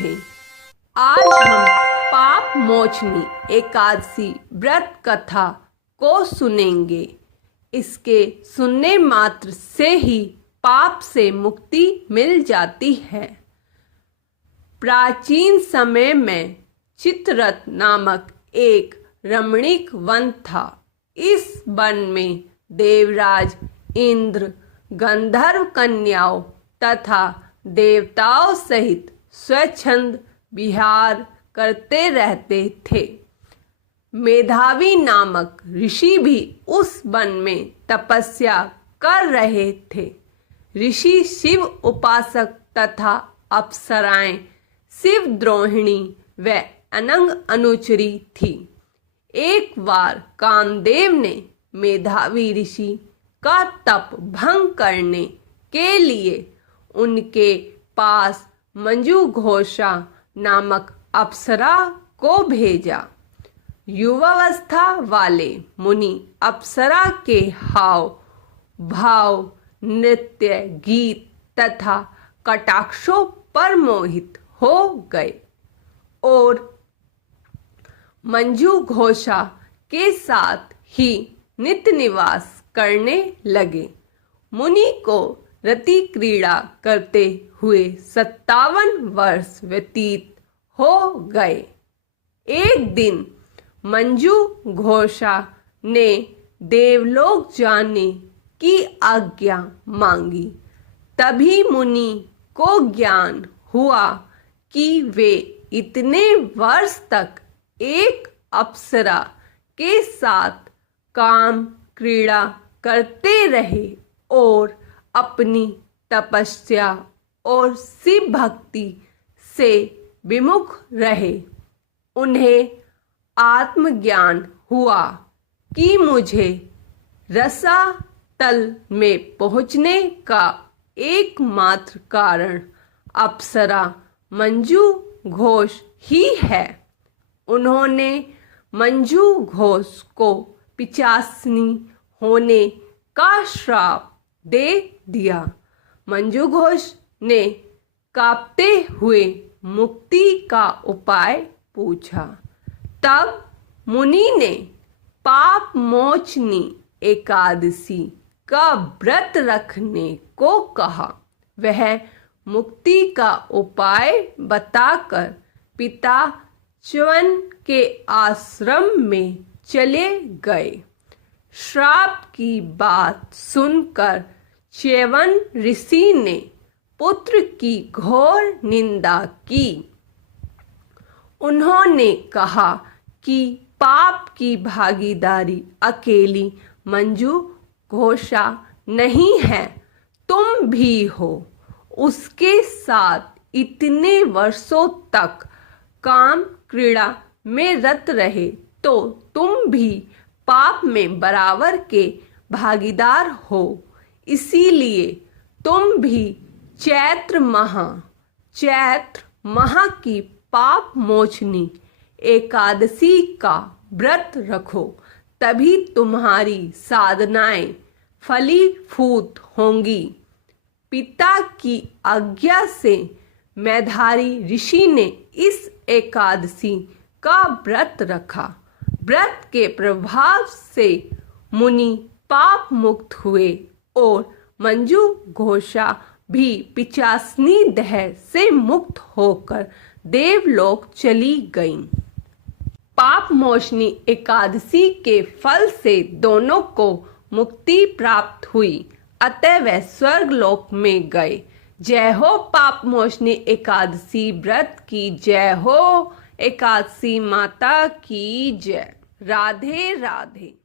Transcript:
राधे। आज हम पाप मोचनी एकादशी व्रत कथा को सुनेंगे। इसके सुनने मात्र से ही पाप से मुक्ति मिल जाती है। प्राचीन समय में चित्ररथ नामक एक रमणीक वन था। इस वन में देवराज इंद्र, गंधर्व कन्याओं तथा देवताओं सहित स्वच्छंद विहार करते रहते थे। मेधावी नामक ऋषि भी उस वन में तपस्या कर रहे थे। ऋषि शिव उपासक तथा अप्सराएं शिवद्रोहिणी व अनंग अनुचरी थी। एक बार कामदेव ने मेधावी ऋषि का तप भंग करने के लिए उनके पास मंजू घोषा नामक अप्सरा को भेजा। युवावस्था वाले मुनि अप्सरा के हाव भाव, नृत्य, गीत तथा कटाक्षों पर मोहित हो गए और मंजू घोषा के साथ ही नित्य निवास करने लगे। मुनि को रति क्रीड़ा करते हुए 57 वर्ष व्यतीत हो गए। एक दिन मंजू घोषा ने देवलोक जाने की आज्ञा मांगी। तभी मुनि को ज्ञान हुआ कि वे इतने वर्ष तक एक अप्सरा के साथ काम क्रीड़ा करते रहे और अपनी तपस्या और शिव भक्ति से विमुख रहे। उन्हें आत्मज्ञान हुआ कि मुझे रसातल में पहुँचने का एकमात्र कारण अप्सरा मंजू घोष ही है। उन्होंने मंजू घोष को पिशाचिनी होने का श्राप दे दिया। मंजू घोष ने कांपते हुए मुक्ति का उपाय पूछा। तब मुनि ने पाप मोचनी एकादशी का व्रत रखने को कहा। वह मुक्ति का उपाय बताकर पिता च्यवन के आश्रम में चले गए। श्राप की बात सुनकर च्यवन ऋषि ने पुत्र की घोर निंदा की। उन्होंने कहा कि पाप की भागीदारी अकेली मंजू घोषा नहीं है, तुम भी हो। उसके साथ इतने वर्षों तक काम क्रीड़ा में रत रहे तो तुम भी पाप में बराबर के भागीदार हो। इसीलिए तुम भी चैत्र माह की पाप मोचनी एकादशी का व्रत रखो, तभी तुम्हारी साधनाएं फलीभूत होंगी। पिता की आज्ञा से मेधावी ऋषि ने इस एकादशी का व्रत रखा। व्रत के प्रभाव से मुनि पाप मुक्त हुए और मंजू घोषा भी पिशाचिनी देह से मुक्त होकर देवलोक चली गईं। पाप मोचनी एकादशी के फल से दोनों को मुक्ति प्राप्त हुई, अतः वे स्वर्गलोक में गए। जय हो पाप मोचनी एकादशी व्रत की जय हो। एकादशी माता की जय। राधे राधे।